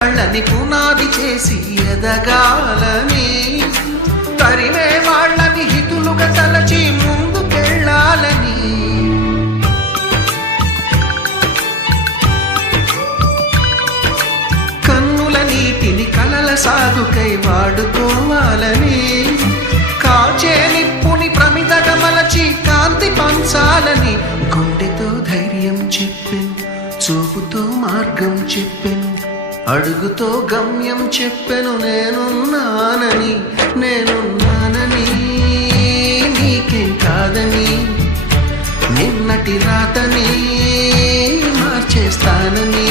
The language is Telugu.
వాళ్ళని పునాది చేసి ఎదగాలని, తరిమే వాళ్ళని హితులుగా తలచి ముందుకెళ్ళాలని, కన్నుల నీటిని కలల సాగుకై వాడుకోవాలని, కాచే నిప్పుని ప్రమిదగా మలచి కాంతి పంచాలని, గుండెతో ధైర్యం చెప్పెను, చూపుతో మార్గం చెప్పెను, అడుగుతో గమ్యం చెప్పెను, నేనున్నానని నీకేం కాదని, నిన్నటి రాతని మార్చేస్తానని.